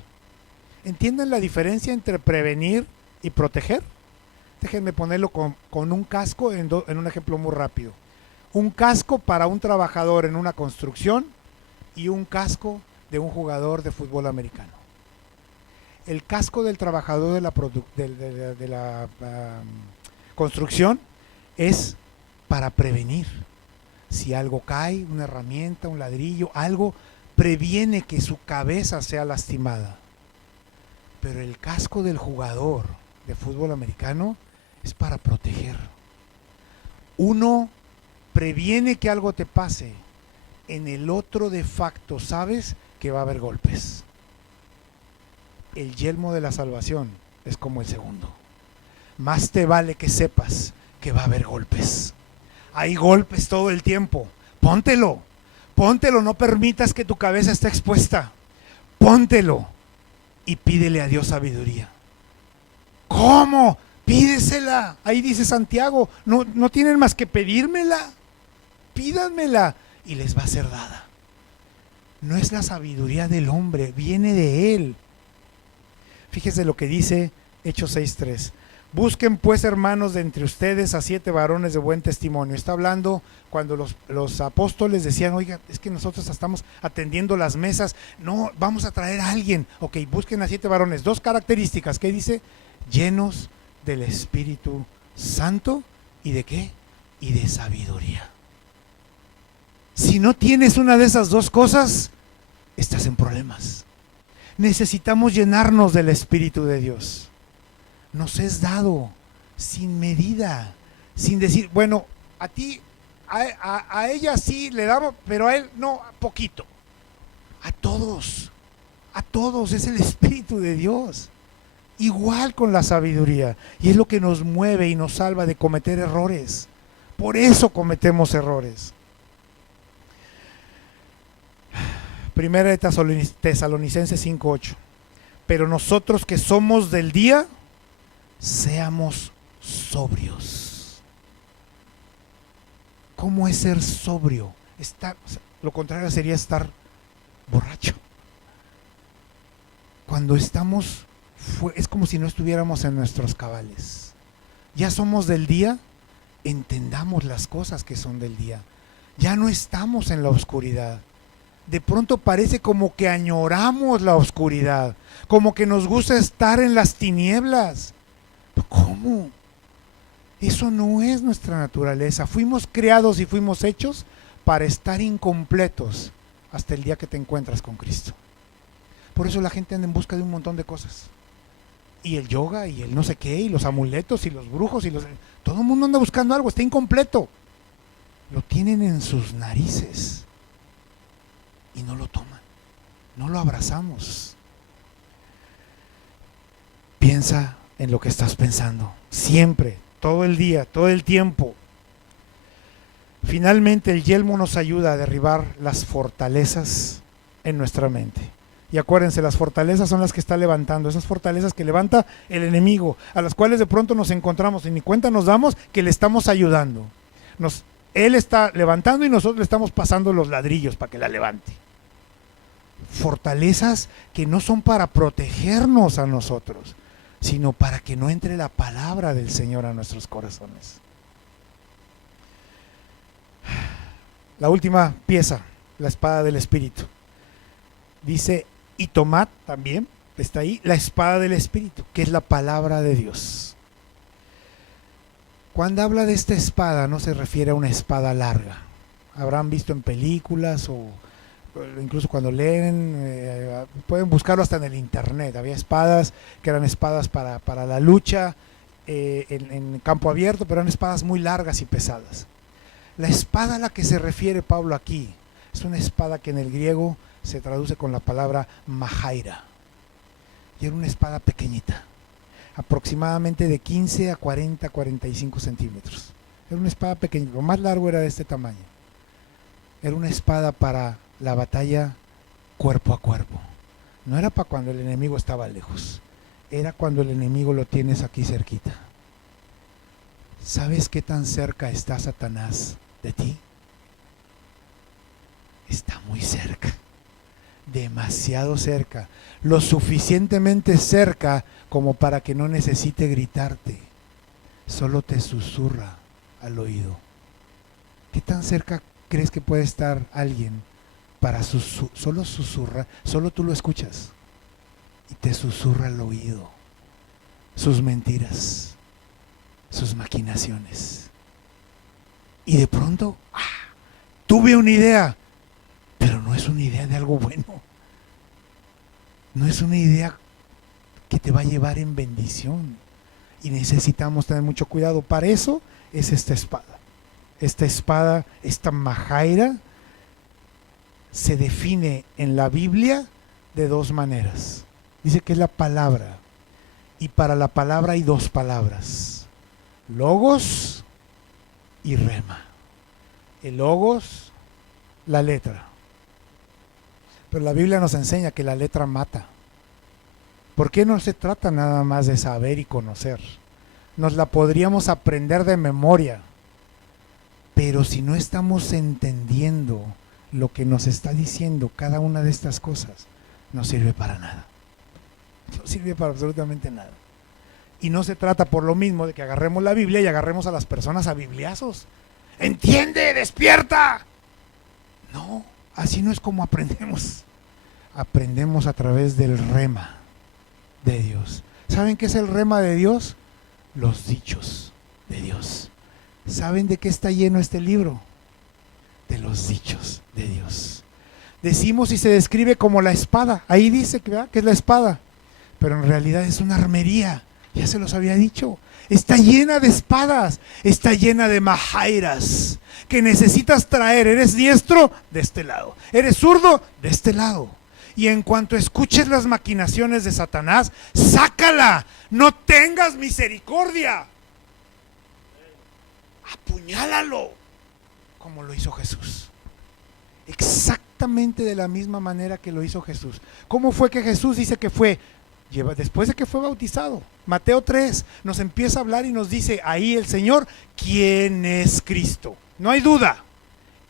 ¿Entienden la diferencia entre prevenir y proteger? Déjenme ponerlo con un casco en un ejemplo muy rápido. Un casco para un trabajador en una construcción y un casco de un jugador de fútbol americano. El casco del trabajador de la construcción es para prevenir. Si algo cae, una herramienta, un ladrillo, algo, previene que su cabeza sea lastimada. Pero el casco del jugador de fútbol americano es para proteger. Uno previene que algo te pase. En el otro, de facto, sabes que va a haber golpes. El yelmo de la salvación es como el segundo. Más te vale que sepas que va a haber golpes. Hay golpes todo el tiempo. Póntelo, no permitas que tu cabeza esté expuesta. Póntelo y pídele a Dios sabiduría. ¿Cómo? Pídesela. Ahí dice Santiago, no tienen más que pedírmela. Pídanmela y les va a ser dada. No es la sabiduría del hombre, viene de Él. Fíjese lo que dice Hechos 6:3. Busquen pues, hermanos, de entre ustedes a 7 varones de buen testimonio. Está hablando cuando los apóstoles decían, oiga, es que nosotros estamos atendiendo las mesas, no, vamos a traer a alguien. Ok, busquen a 7 varones. 2 características, ¿qué dice? Llenos del Espíritu Santo. ¿Y de qué? Y de sabiduría. Si no tienes una de esas 2 cosas, estás en problemas. Necesitamos llenarnos del Espíritu de Dios. Nos es dado sin medida, sin decir, bueno, a ti, a ella sí le damos, pero a él no, poquito. A todos es el Espíritu de Dios. Igual con la sabiduría, y es lo que nos mueve y nos salva de cometer errores. Por eso cometemos errores. Primera de Tesalonicenses 5:8. Pero nosotros que somos del día, seamos sobrios. ¿Cómo es ser sobrio? Lo contrario sería estar borracho. Cuando estamos, es como si no estuviéramos en nuestros cabales. Ya somos del día, entendamos las cosas que son del día. Ya no estamos en la oscuridad. De pronto parece como que añoramos la oscuridad, como que nos gusta estar en las tinieblas. ¿Cómo? Eso no es nuestra naturaleza. Fuimos creados y fuimos hechos para estar incompletos hasta el día que te encuentras con Cristo. Por eso la gente anda en busca de un montón de cosas. Y el yoga, y el no sé qué, y los amuletos, y los brujos, todo el mundo anda buscando algo, está incompleto. Lo tienen en sus narices y no lo toman, no lo abrazamos. Piensa en lo que estás pensando, siempre, todo el día, todo el tiempo. Finalmente, el yelmo nos ayuda a derribar las fortalezas en nuestra mente. Y acuérdense, las fortalezas son las que está levantando, esas fortalezas que levanta el enemigo, a las cuales de pronto nos encontramos y ni cuenta nos damos que le estamos ayudando. Él está levantando y nosotros le estamos pasando los ladrillos para que la levante. Fortalezas que no son para protegernos a nosotros, sino para que no entre la palabra del Señor a nuestros corazones. La última pieza, la espada del Espíritu. Dice, y tomad también, está ahí, la espada del Espíritu, que es la palabra de Dios. Cuando habla de esta espada, no se refiere a una espada larga. Habrán visto en películas o incluso cuando leen, pueden buscarlo hasta en el internet. Había espadas que eran espadas para la lucha en campo abierto, pero eran espadas muy largas y pesadas. La espada a la que se refiere Pablo aquí es una espada que en el griego se traduce con la palabra mahaira. Y era una espada pequeñita, aproximadamente de 15 a 40, 45 centímetros. Era una espada pequeña, lo más largo era de este tamaño. Era una espada para la batalla cuerpo a cuerpo. No era para cuando el enemigo estaba lejos, era cuando el enemigo lo tienes aquí cerquita. ¿Sabes qué tan cerca está Satanás de ti? Está muy cerca, demasiado cerca, lo suficientemente cerca como para que no necesite gritarte, solo te susurra al oído. ¿Qué tan cerca crees que puede estar alguien para solo susurra, solo tú lo escuchas y te susurra al oído sus mentiras, sus maquinaciones? Y de pronto, tuve una idea, pero no es una idea de algo bueno. No es una idea que te va a llevar en bendición. Y necesitamos tener mucho cuidado. Para eso es esta espada. Esta espada, esta mahaira, se define en la Biblia de dos maneras. Dice que es la palabra. Y para la palabra hay dos palabras: logos y rema. El logos, la letra. Pero la Biblia nos enseña que la letra mata. ¿Por qué no se trata nada más de saber y conocer? Nos la podríamos aprender de memoria. Pero si no estamos entendiendo lo que nos está diciendo cada una de estas cosas, no sirve para nada. No sirve para absolutamente nada. Y no se trata por lo mismo de que agarremos la Biblia y agarremos a las personas a bibliazos. ¡Entiende! ¡Despierta! No, así no es como aprendemos. Aprendemos a través del rema de Dios. ¿Saben qué es el rema de Dios? Los dichos de Dios. ¿Saben de qué está lleno este libro? De los dichos de Dios. Decimos y se describe como la espada. Ahí dice que es la espada, pero en realidad es una armería. Ya se los había dicho. Está llena de espadas, está llena de mahairas que necesitas traer. Eres diestro, de este lado. Eres zurdo, de este lado. Y en cuanto escuches las maquinaciones de Satanás, sácala. No tengas misericordia. Apuñálalo, como lo hizo Jesús. Exactamente de la misma manera que lo hizo Jesús. ¿Cómo fue que Jesús dice que fue? Después de que fue bautizado. Mateo 3 nos empieza a hablar y nos dice ahí el Señor quién es Cristo. No hay duda.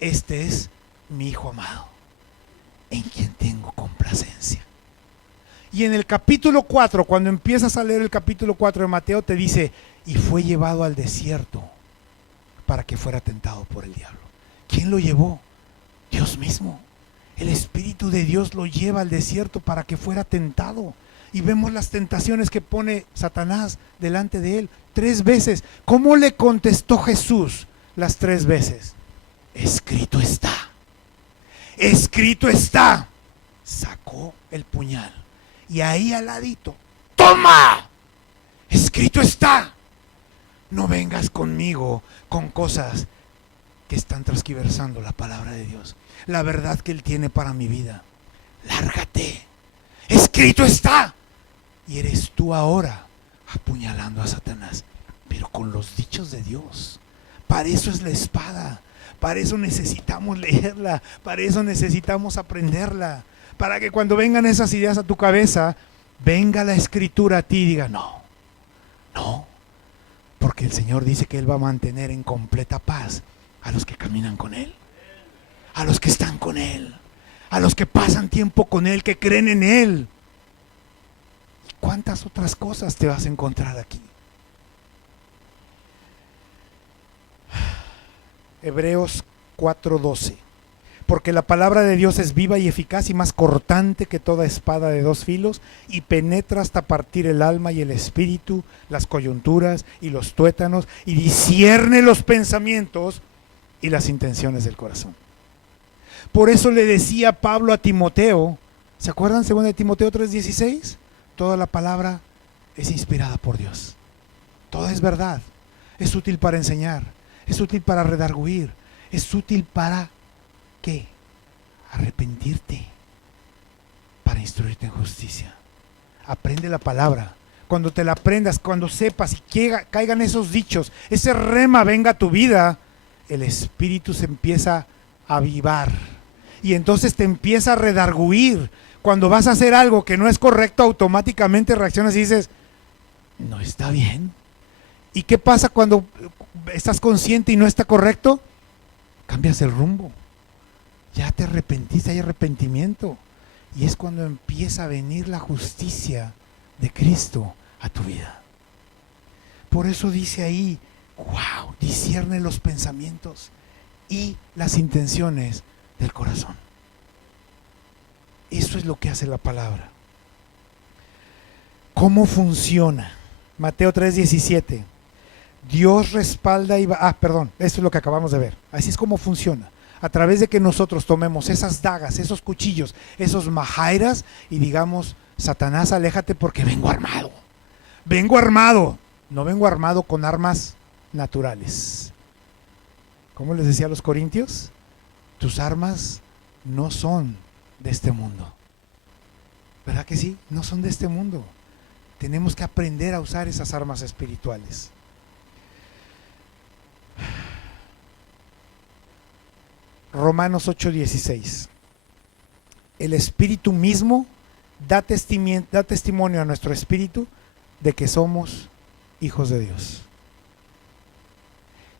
Este es mi Hijo amado, en quien tengo complacencia. Y en el capítulo 4, cuando empiezas a leer el capítulo 4 de Mateo, te dice, y fue llevado al desierto para que fuera tentado por el diablo. ¿Quién lo llevó? Dios mismo. El Espíritu de Dios lo lleva al desierto para que fuera tentado. Y vemos las tentaciones que pone Satanás delante de él 3 veces. ¿Cómo le contestó Jesús las 3 veces? Escrito está. Escrito está. Sacó el puñal y ahí al ladito, ¡toma! Escrito está. No vengas conmigo con cosas que están transquiversando la palabra de Dios, la verdad que Él tiene para mi vida. Lárgate. Escrito está. Y eres tú ahora apuñalando a Satanás, pero con los dichos de Dios. Para eso es la espada. Para eso necesitamos leerla. Para eso necesitamos aprenderla. Para que cuando vengan esas ideas a tu cabeza, venga la Escritura a ti y diga, no, no. Porque el Señor dice que Él va a mantener en completa paz A los que caminan con Él, a los que están con Él, a los que pasan tiempo con Él, que creen en Él. ¿Y cuántas otras cosas te vas a encontrar aquí? Hebreos 4:12. Porque la palabra de Dios es viva y eficaz y más cortante que toda espada de dos filos y penetra hasta partir el alma y el espíritu, las coyunturas y los tuétanos, y discierne los pensamientos y las intenciones del corazón. Por eso le decía Pablo a Timoteo, ¿se acuerdan? 2 de Timoteo 3:16, toda la palabra es inspirada por Dios. Toda es verdad, es útil para enseñar, es útil para redarguir, es útil para ¿qué? Arrepentirte, para instruirte en justicia. Aprende la palabra. Cuando te la aprendas, cuando sepas y caigan esos dichos, ese rema venga a tu vida, el espíritu se empieza a avivar y entonces te empieza a redarguir. Cuando vas a hacer algo que no es correcto, automáticamente reaccionas y dices, no está bien. ¿Y qué pasa cuando estás consciente y no está correcto? Cambias el rumbo. Ya te arrepentiste, hay arrepentimiento. Y es cuando empieza a venir la justicia de Cristo a tu vida. Por eso dice ahí, wow, discierne los pensamientos y las intenciones del corazón. Eso es lo que hace la palabra. ¿Cómo funciona? Mateo 3:17. Dios respalda y va... esto es lo que acabamos de ver. Así es como funciona. A través de que nosotros tomemos esas dagas, esos cuchillos, esos majairas y digamos, Satanás, aléjate porque vengo armado. Vengo armado. No vengo armado con armas naturales. ¿Cómo les decía a los corintios? Tus armas no son de este mundo. ¿Verdad que sí? No son de este mundo. Tenemos que aprender a usar esas armas espirituales. Romanos 8:16. El Espíritu mismo da testimonio a nuestro espíritu de que somos hijos de Dios.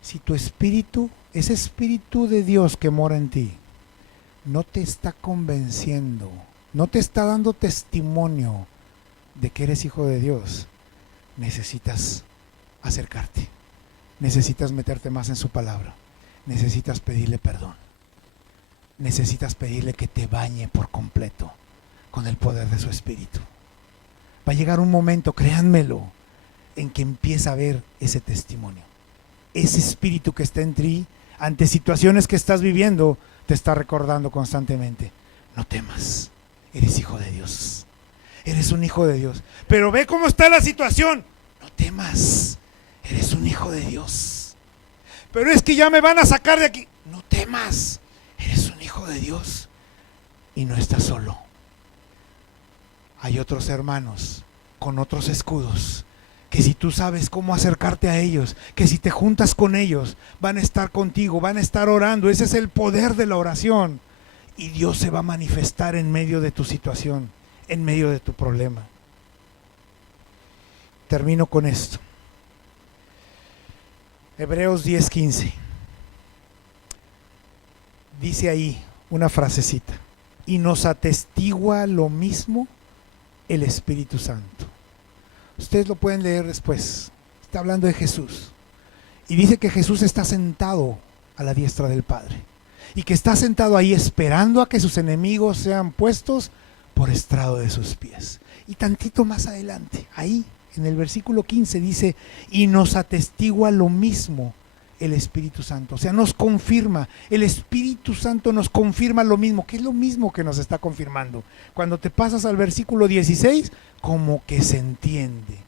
Si tu espíritu, ese espíritu de Dios que mora en ti, no te está convenciendo, no te está dando testimonio de que eres hijo de Dios, necesitas acercarte, necesitas meterte más en su palabra, necesitas pedirle perdón. Necesitas pedirle que te bañe por completo con el poder de su espíritu. Va a llegar un momento, créanmelo, en que empieza a ver ese testimonio. Ese espíritu que está en ti, ante situaciones que estás viviendo, te está recordando constantemente, no temas, eres hijo de Dios. Eres un hijo de Dios. Pero ve cómo está la situación. No temas, eres un hijo de Dios. Pero es que ya me van a sacar de aquí. No temas. Eres un hijo de Dios y no estás solo. Hay otros hermanos con otros escudos que si tú sabes cómo acercarte a ellos, que si te juntas con ellos, van a estar contigo, van a estar orando. Ese es el poder de la oración. Y Dios se va a manifestar en medio de tu situación, en medio de tu problema. Termino con esto. Hebreos 10:15. Dice ahí una frasecita, y nos atestigua lo mismo el Espíritu Santo. Ustedes lo pueden leer después. Está hablando de Jesús. Y dice que Jesús está sentado a la diestra del Padre. Y que está sentado ahí esperando a que sus enemigos sean puestos por estrado de sus pies. Y tantito más adelante, ahí en el versículo 15 dice, y nos atestigua lo mismo el Espíritu Santo. O sea, nos confirma, el Espíritu Santo nos confirma lo mismo, que es lo mismo que nos está confirmando. Cuando te pasas al versículo 16, como que se entiende.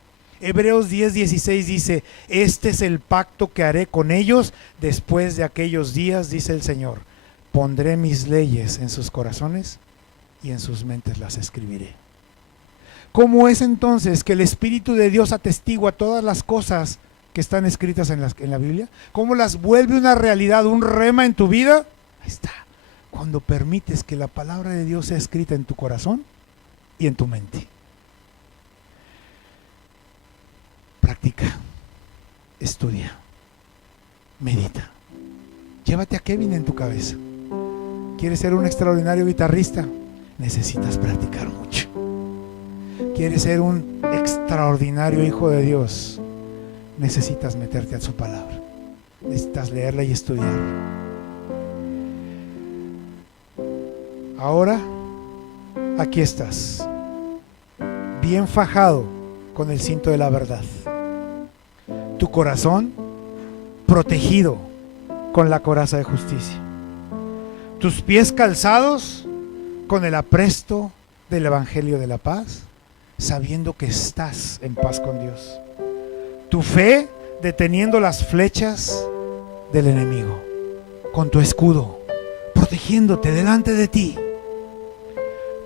Hebreos 10:16 dice, este es el pacto que haré con ellos después de aquellos días, dice el Señor. Pondré mis leyes en sus corazones y en sus mentes las escribiré. ¿Cómo es entonces que el Espíritu de Dios atestigua todas las cosas que están escritas en la Biblia? ¿Cómo las vuelve una realidad, un rema en tu vida? Ahí está. Cuando permites que la palabra de Dios sea escrita en tu corazón y en tu mente. Practica, estudia, medita. Llévate a Kevin en tu cabeza. ¿Quieres ser un extraordinario guitarrista? Necesitas practicar mucho. ¿Quieres ser un extraordinario hijo de Dios? Necesitas meterte a su palabra. Necesitas leerla y estudiarla. Ahora, aquí estás, bien fajado con el cinto de la verdad. Tu corazón protegido con la coraza de justicia. Tus pies calzados con el apresto del Evangelio de la paz, sabiendo que estás en paz con Dios. Tu fe deteniendo las flechas del enemigo, con tu escudo, protegiéndote delante de ti.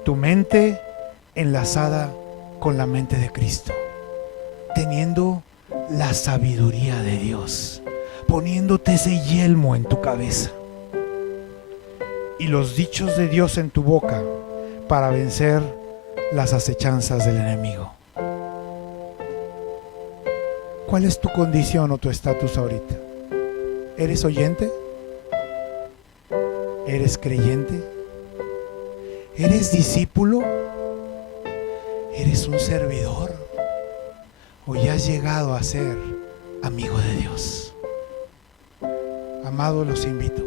Tu mente enlazada con la mente de Cristo, teniendo la sabiduría de Dios, poniéndote ese yelmo en tu cabeza y los dichos de Dios en tu boca para vencer las acechanzas del enemigo. ¿Cuál es tu condición o tu estatus ahorita? ¿Eres oyente? ¿Eres creyente? ¿Eres discípulo? ¿Eres un servidor? ¿O ya has llegado a ser amigo de Dios? Amados, los invito,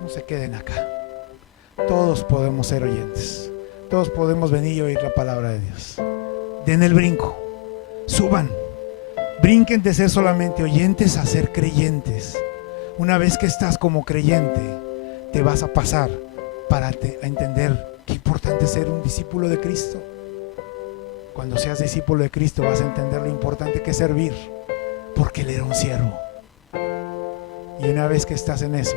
no se queden acá. Todos podemos ser oyentes. Todos podemos venir y oír la palabra de Dios. Den el brinco, suban, brinquen de ser solamente oyentes a ser creyentes. Una vez que estás como creyente, te vas a pasar para entender qué importante es ser un discípulo de Cristo. Cuando seas discípulo de Cristo vas a entender lo importante que es servir, porque Él era un siervo. Y una vez que estás en eso,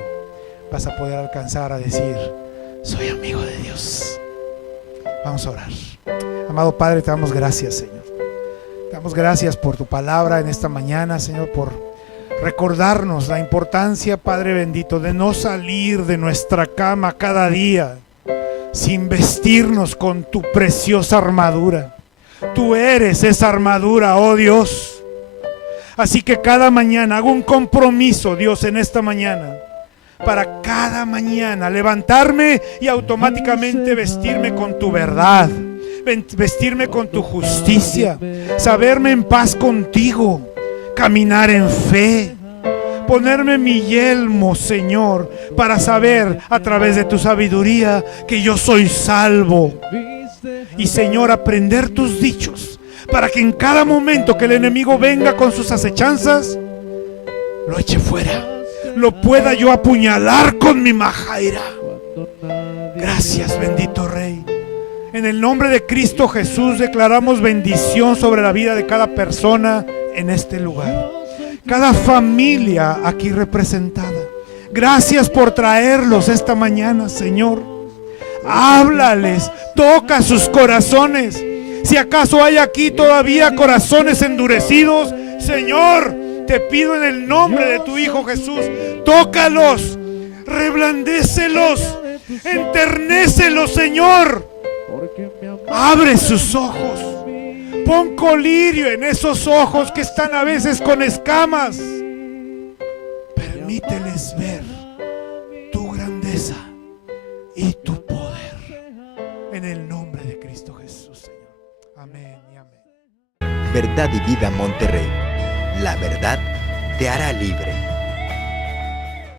vas a poder alcanzar a decir: soy amigo de Dios. Vamos a orar. Amado Padre, te damos gracias, Señor. Te damos gracias por tu palabra en esta mañana, Señor, por recordarnos la importancia, Padre bendito, de no salir de nuestra cama cada día sin vestirnos con tu preciosa armadura. Tú eres esa armadura, oh Dios. Así que cada mañana hago un compromiso, Dios, en esta mañana, para cada mañana levantarme y automáticamente vestirme con tu verdad, vestirme con tu justicia, saberme en paz contigo, caminar en fe, ponerme mi yelmo, Señor, para saber a través de tu sabiduría que yo soy salvo. Y, Señor, aprender tus dichos para que en cada momento que el enemigo venga con sus acechanzas, lo eche fuera, lo pueda yo apuñalar con mi majaira. Gracias, bendito Rey. En el nombre de Cristo Jesús declaramos bendición sobre la vida de cada persona en este lugar, cada familia aquí representada. Gracias por traerlos esta mañana, Señor. Háblales, toca sus corazones. Si acaso hay aquí todavía corazones endurecidos, Señor, te pido en el nombre de tu Hijo Jesús, tócalos, reblandécelos, enternécelos, Señor. Abre sus ojos, pon colirio en esos ojos que están a veces con escamas. Permíteles ver tu grandeza y tu poder. En el nombre de Cristo Jesús, Señor. Amén y amén. Verdad y Vida Monterrey. La verdad te hará libre.